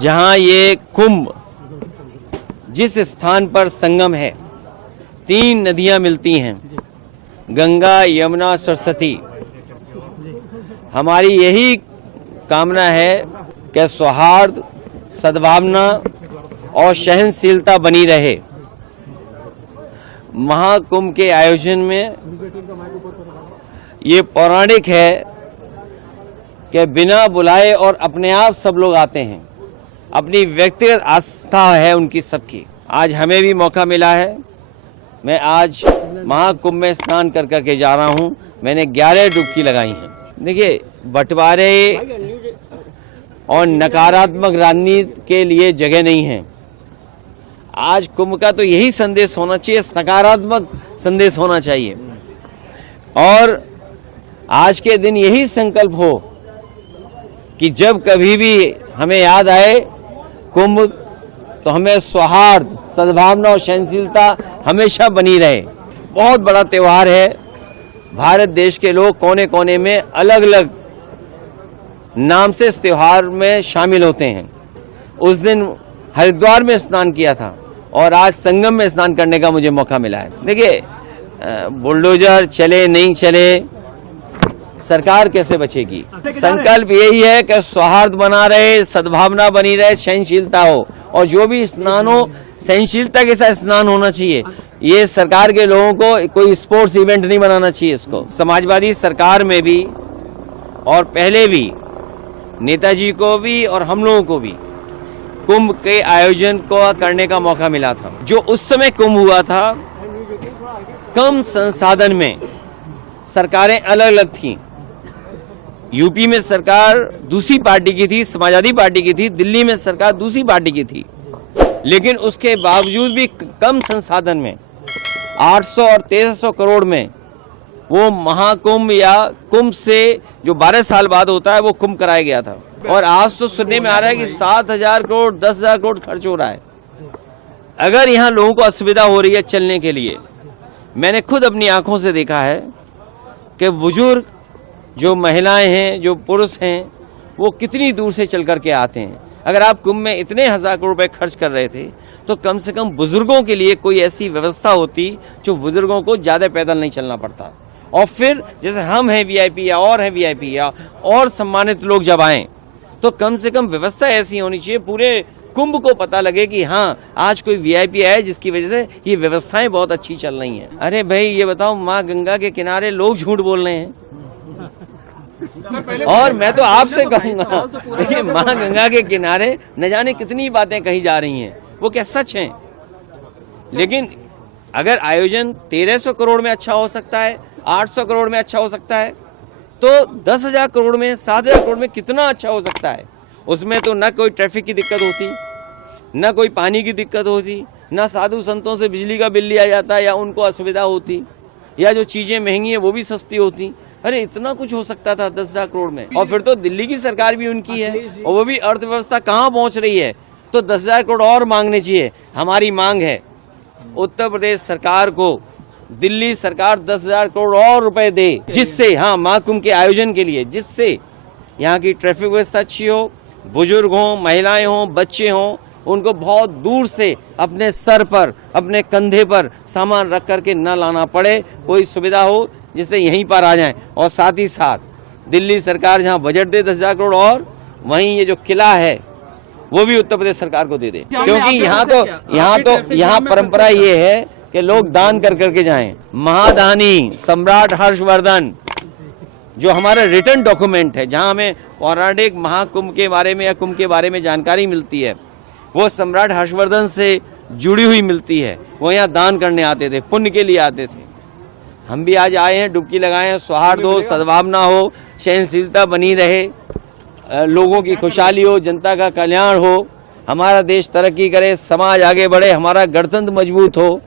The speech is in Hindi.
जहां ये कुंभ जिस स्थान पर संगम है, 3 नदियां मिलती हैं, गंगा, यमुना, सरस्वती। हमारी यही कामना है कि सौहार्द, सद्भावना और सहनशीलता बनी रहे। महाकुंभ के आयोजन में ये पौराणिक है कि बिना बुलाए और अपने आप सब लोग आते हैं। अपनी व्यक्तिगत आस्था है उनकी सबकी। आज हमें भी मौका मिला है। मैं आज महाकुंभ में स्नान कर करके जा रहा हूं। मैंने 11 डुबकी लगाई हैं। देखिए, बंटवारे और नकारात्मक राजनीति के लिए जगह नहीं है। आज कुंभ का तो यही संदेश होना चाहिए, सकारात्मक संदेश होना चाहिए। और आज के दिन यही संकल्प हो कि जब कभी भी हमें याद आए कुंभ, तो हमें सौहार्द, सद्भावना और सहनशीलता हमेशा बनी रहे। बहुत बड़ा त्यौहार है। भारत देश के लोग कोने कोने में अलग अलग नाम से इस त्यौहार में शामिल होते हैं। उस दिन हरिद्वार में स्नान किया था और आज संगम में स्नान करने का मुझे मौका मिला है। देखिए, बुलडोजर चले नहीं चले, सरकार कैसे बचेगी? संकल्प यही है कि सौहार्द बना रहे, सद्भावना बनी रहे, सहनशीलता हो, और जो भी स्नान हो सहनशीलता के साथ स्नान होना चाहिए। ये सरकार के लोगों को कोई स्पोर्ट्स इवेंट नहीं बनाना चाहिए इसको। समाजवादी सरकार में भी और पहले भी नेताजी को भी और हम लोगों को भी कुंभ के आयोजन को करने का मौका मिला था। जो उस समय कुंभ हुआ था, कम संसाधन में सरकारें अलग अलग थीं। यूपी में सरकार दूसरी पार्टी की थी, समाजवादी पार्टी की थी। दिल्ली में सरकार दूसरी पार्टी की थी। लेकिन उसके बावजूद भी कम संसाधन में 800 और 1300 करोड़ में वो महाकुंभ या कुंभ से जो 12 साल बाद होता है वो कुंभ कराया गया था। और आज तो सुनने में आ रहा है कि 7,000 करोड़ 10,000 करोड़ खर्च हो रहा है। अगर यहाँ लोगों को असुविधा हो रही है चलने के लिए, मैंने खुद अपनी आंखों से देखा है कि बुजुर्ग, जो महिलाएं हैं, जो पुरुष हैं, वो कितनी दूर से चल करके आते हैं। अगर आप कुंभ में इतने 1000 करोड़ रुपए खर्च कर रहे थे तो कम से कम बुजुर्गों के लिए कोई ऐसी व्यवस्था होती जो बुजुर्गों को ज़्यादा पैदल नहीं चलना पड़ता। और फिर जैसे हम हैं वीआईपी या और हैं वीआईपी या और सम्मानित लोग जब आएँ तो कम से कम व्यवस्था ऐसी होनी चाहिए, पूरे कुंभ को पता लगे कि हाँ, आज कोई वीआईपी आया जिसकी वजह से ये व्यवस्थाएं बहुत अच्छी चल रही हैं। अरे भाई, ये बताओ, माँ गंगा के किनारे लोग झूठ बोल रहे हैं। और मैं तो आपसे कहूंगा, देखिए, माँ गंगा के किनारे न जाने कितनी बातें कही जा रही हैं, वो क्या सच हैं? लेकिन अगर आयोजन 1300 करोड़ में अच्छा हो सकता है, 800 करोड़ में अच्छा हो सकता है, तो 10,000 करोड़ में, 7,000 करोड़ में कितना अच्छा हो सकता है। उसमें तो न कोई ट्रैफिक की दिक्कत होती, न कोई पानी की दिक्कत होती, न साधु संतों से बिजली का बिल लिया जाता या उनको असुविधा होती, या जो चीज़ें महंगी हैं वो भी सस्ती होती। अरे, इतना कुछ हो सकता था 10,000 करोड़ में। और फिर तो दिल्ली की सरकार भी उनकी है और वो भी अर्थव्यवस्था कहाँ पहुँच रही है, तो 10,000 करोड़ और मांगने चाहिए। हमारी मांग है उत्तर प्रदेश सरकार को दिल्ली सरकार 10,000 करोड़ और रुपए दे, जिससे, हाँ, महाकुंभ के आयोजन के लिए, जिससे यहाँ की ट्रैफिक व्यवस्था अच्छी हो, बुजुर्ग हों, महिलाएं हों, बच्चे हों, उनको बहुत दूर से अपने सर पर, अपने कंधे पर सामान रख करके न लाना पड़े, कोई सुविधा हो जिससे यहीं पर आ जाएं। और साथ ही साथ दिल्ली सरकार जहां बजट दे 10,000 करोड़, और वहीं ये जो किला है वो भी उत्तर प्रदेश सरकार को दे दे, क्योंकि यहाँ परंपरा ये है कि लोग दान कर करके जाएं। महादानी सम्राट हर्षवर्धन, जो हमारा रिटर्न डॉक्यूमेंट है, जहां हमें पौराणिक महाकुंभ के बारे में या कुंभ के बारे में जानकारी मिलती है, वो सम्राट हर्षवर्धन से जुड़ी हुई मिलती है। वो यहाँ दान करने आते थे, पुण्य के लिए आते थे। हम भी आज आए हैं, डुबकी लगाए हैं। सौहार्द हो, सद्भावना हो, सहनशीलता बनी रहे, लोगों की खुशहाली हो, जनता का कल्याण हो, हमारा देश तरक्की करे, समाज आगे बढ़े, हमारा गणतंत्र मजबूत हो।